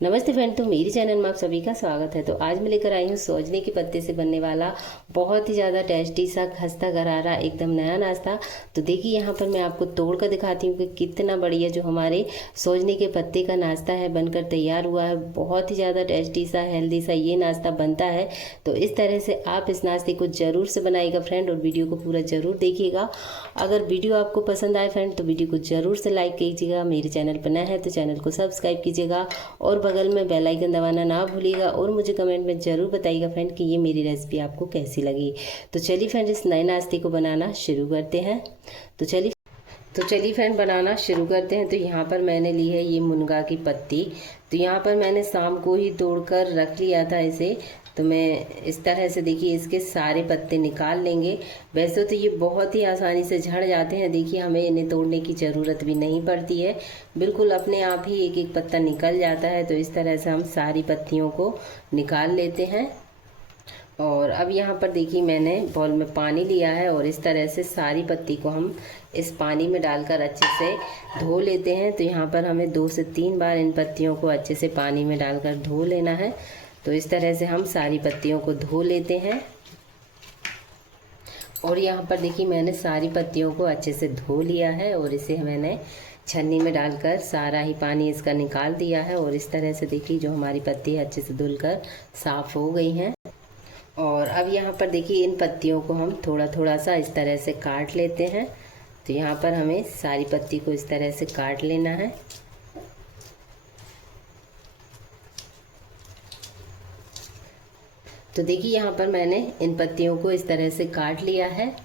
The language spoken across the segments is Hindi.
नमस्ते फ्रेंड, तो मेरी चैनल में आप सभी का स्वागत है। तो आज मैं लेकर आई हूँ सोजने के पत्ते से बनने वाला बहुत ही ज़्यादा टेस्टी सा खस्ता गरारा एकदम नया नाश्ता। तो देखिए यहाँ पर मैं आपको तोड़ कर दिखाती हूँ कि कितना बढ़िया जो हमारे सोजने के पत्ते का नाश्ता है बनकर तैयार हुआ है। बहुत ही ज़्यादा टेस्टी सा हेल्दी सा ये नाश्ता बनता है। तो इस तरह से आप इस नाश्ते को ज़रूर से बनाइएगा फ्रेंड, और वीडियो को पूरा ज़रूर देखिएगा। अगर वीडियो आपको पसंद आए फ्रेंड तो वीडियो को ज़रूर से लाइक कीजिएगा। मेरे चैनल पर नया है तो चैनल को सब्सक्राइब कीजिएगा और बगल में बेल आइकन दबाना ना भूलिएगा। और मुझे कमेंट में ज़रूर बताइएगा फ्रेंड कि ये मेरी रेसिपी आपको कैसी लगी। तो चलिए फ्रेंड इस नए नाश्ते को बनाना शुरू करते हैं। तो चलिए फ्रेंड बनाना शुरू करते हैं। तो यहाँ पर मैंने ली है ये मुनगा की पत्ती। तो यहाँ पर मैंने शाम को ही तोड़कर रख लिया था इसे। तो मैं इस तरह से देखिए इसके सारे पत्ते निकाल लेंगे। वैसे तो ये बहुत ही आसानी से झड़ जाते हैं, देखिए हमें इन्हें तोड़ने की ज़रूरत भी नहीं पड़ती है, बिल्कुल अपने आप ही एक एक पत्ता निकल जाता है। तो इस तरह से हम सारी पत्तियों को निकाल लेते हैं। और अब यहाँ पर देखिए मैंने बाउल में पानी लिया है और इस तरह से सारी पत्ती को हम इस पानी में डालकर अच्छे से धो लेते हैं। तो यहाँ पर हमें 2 से 3 बार इन पत्तियों को अच्छे से पानी में डालकर धो लेना है। तो इस तरह से हम सारी पत्तियों को धो लेते हैं। और यहाँ पर देखिए मैंने सारी पत्तियों को अच्छे से धो लिया है और इसे मैंने छन्नी में डालकर सारा ही पानी इसका निकाल दिया है। और इस तरह से देखिए जो हमारी पत्ती है अच्छे से धुलकर साफ़ हो गई हैं। और अब यहाँ पर देखिए इन पत्तियों को हम थोड़ा थोड़ा सा इस तरह से काट लेते हैं। तो यहाँ पर हमें सारी पत्ती को इस तरह से काट लेना है। तो देखिए यहाँ पर मैंने इन पत्तियों को इस तरह से काट लिया है।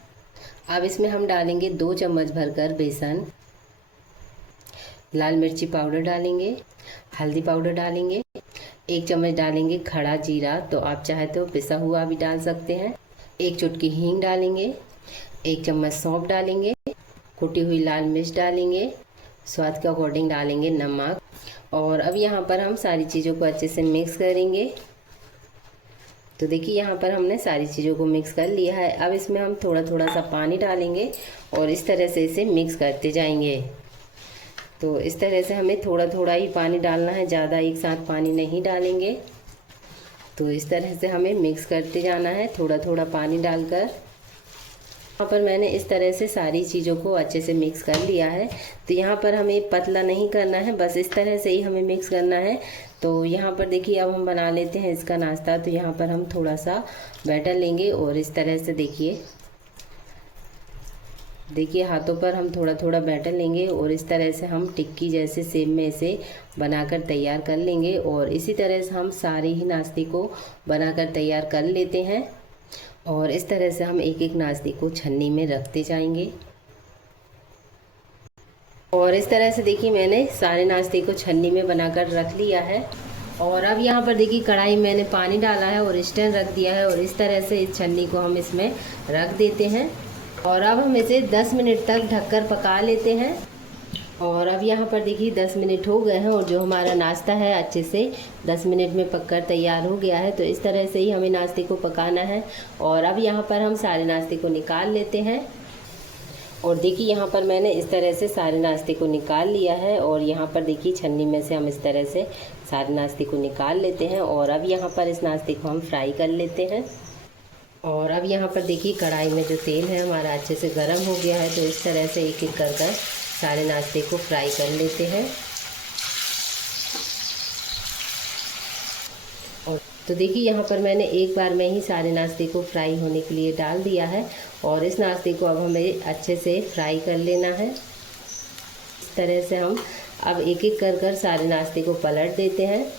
अब इसमें हम डालेंगे 2 चम्मच भरकर बेसन, लाल मिर्ची पाउडर डालेंगे, हल्दी पाउडर डालेंगे, 1 चम्मच डालेंगे खड़ा जीरा, तो आप चाहे तो पिसा हुआ भी डाल सकते हैं, 1 चुटकी हींग डालेंगे, 1 चम्मच सौंफ डालेंगे, कुटी हुई लाल मिर्च डालेंगे, स्वाद के अकॉर्डिंग डालेंगे नमक। और अब यहाँ पर हम सारी चीज़ों को अच्छे से मिक्स करेंगे। तो देखिए यहाँ पर हमने सारी चीज़ों को मिक्स कर लिया है। अब इसमें हम थोड़ा थोड़ा सा पानी डालेंगे और इस तरह से इसे मिक्स करते जाएंगे। तो इस तरह से हमें थोड़ा थोड़ा ही पानी डालना है, ज़्यादा एक साथ पानी नहीं डालेंगे। तो इस तरह से हमें मिक्स करते जाना है थोड़ा थोड़ा पानी डालकर। यहाँ पर मैंने इस तरह से सारी चीज़ों को अच्छे से मिक्स कर लिया है। तो यहाँ पर हमें पतला नहीं करना है, बस इस तरह से ही हमें मिक्स करना है। तो यहाँ पर देखिए अब हम बना लेते हैं इसका नाश्ता। तो यहाँ पर हम थोड़ा सा बैटर लेंगे और इस तरह से देखिए हाथों पर हम थोड़ा थोड़ा बैटर लेंगे और इस तरह से हम टिक्की जैसे शेप में इसे बनाकर तैयार कर लेंगे। और इसी तरह से हम सारे ही नाश्ते को बनाकर तैयार कर लेते हैं। और इस तरह से हम एक एक नाश्ते को छन्नी में रखते जाएंगे। और इस तरह से देखिए मैंने सारे नाश्ते को छन्नी में बनाकर रख लिया है। और अब यहाँ पर देखिए कढ़ाई मैंने पानी डाला है और स्टैंड रख दिया है। और इस तरह से इस छन्नी को हम इसमें रख देते हैं। और अब हम इसे 10 मिनट तक ढककर पका लेते हैं। और अब यहाँ पर देखिए 10 मिनट हो गए हैं और जो हमारा नाश्ता है अच्छे से 10 मिनट में पककर तैयार हो गया है। तो इस तरह से ही हमें नाश्ते को पकाना है। और अब यहाँ पर हम सारे नाश्ते को निकाल लेते हैं। और देखिए यहाँ पर मैंने इस तरह से सारे नाश्ते को निकाल लिया है। और यहाँ पर देखिए छन्नी में से हम इस तरह से सारे नाश्ते को निकाल लेते हैं। और अब यहाँ पर इस नाश्ते को हम फ्राई कर लेते हैं। और अब यहाँ पर देखिए कढ़ाई में जो तेल है हमारा अच्छे से गर्म हो गया है। तो इस तरह से एक एक कर सारे नाश्ते को फ्राई कर लेते हैं। और तो देखिए यहाँ पर मैंने एक बार में ही सारे नाश्ते को फ्राई होने के लिए डाल दिया है। और इस नाश्ते को अब हमें अच्छे से फ्राई कर लेना है। इस तरह से हम अब एक एक कर सारे नाश्ते को पलट देते हैं।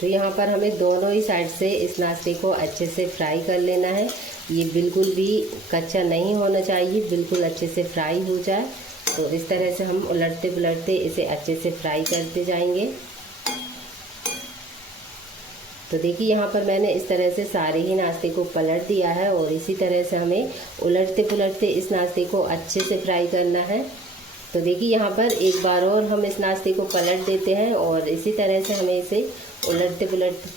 तो यहाँ पर हमें दोनों ही साइड से इस नाश्ते को अच्छे से फ्राई कर लेना है। ये बिल्कुल भी कच्चा नहीं होना चाहिए, बिल्कुल अच्छे से फ्राई हो जाए। तो इस तरह से हम उलटते पुलटते इसे अच्छे से फ्राई करते जाएंगे। तो देखिए यहाँ पर मैंने इस तरह से सारे ही नाश्ते को पलट दिया है। और इसी तरह से हमें उलटते पुलटते इस नाश्ते को अच्छे से फ्राई करना है। तो देखिए यहाँ पर एक बार और हम इस नाश्ते को पलट देते हैं और इसी तरह से हमें इसे उलटते पुलटते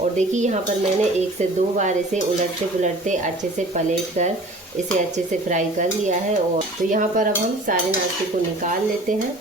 और देखिए यहाँ पर मैंने 1 से 2 बार इसे उलटते पुलटते अच्छे से पलट कर इसे अच्छे से फ्राई कर लिया है। और तो यहाँ पर अब हम सारे नाश्ते को निकाल लेते हैं।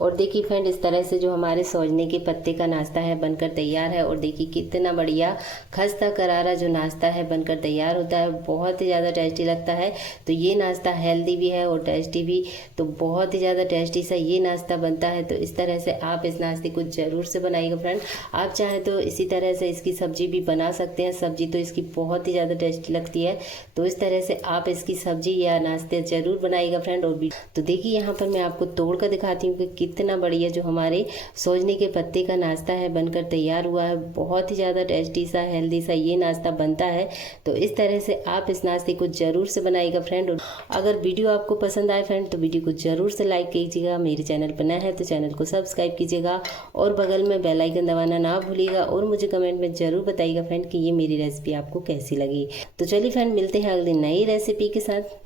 और देखिए फ्रेंड, इस तरह से जो हमारे सौजने के पत्ते का नाश्ता है बनकर तैयार है। और देखिए कितना बढ़िया खस्ता करारा जो नाश्ता है बनकर तैयार होता है, बहुत ही ज़्यादा टेस्टी लगता है। तो ये नाश्ता हेल्दी भी है और टेस्टी भी, तो बहुत ही ज़्यादा टेस्टी सा ये नाश्ता बनता है। तो इस तरह से आप इस नाश्ते को ज़रूर से बनाइएगा फ्रेंड। आप चाहें तो इसी तरह से इसकी सब्जी भी बना सकते हैं। सब्जी तो इसकी बहुत ही ज़्यादा टेस्टी लगती है। तो इस तरह से आप इसकी सब्जी या नाश्ते ज़रूर बनाइएगा फ्रेंड। और भी तो देखिए यहाँ पर मैं आपको तोड़ कर दिखाती हूँ कि कितना बढ़िया जो हमारे सोजने के पत्ते का नाश्ता है बनकर तैयार हुआ है। बहुत ही ज़्यादा टेस्टी सा हेल्दी सा ये नाश्ता बनता है। तो इस तरह से आप इस नाश्ते को ज़रूर से बनाइएगा फ्रेंड। और अगर वीडियो आपको पसंद आए फ्रेंड तो वीडियो को ज़रूर से लाइक कीजिएगा। मेरे चैनल पर नया है तो चैनल को सब्सक्राइब कीजिएगा और बगल में बेल आइकन दबाना ना भूलिएगा। और मुझे कमेंट में ज़रूर बताइएगा फ्रेंड कि ये मेरी रेसिपी आपको कैसी लगी। तो चलिए फ्रेंड, मिलते हैं अगली नई रेसिपी के साथ।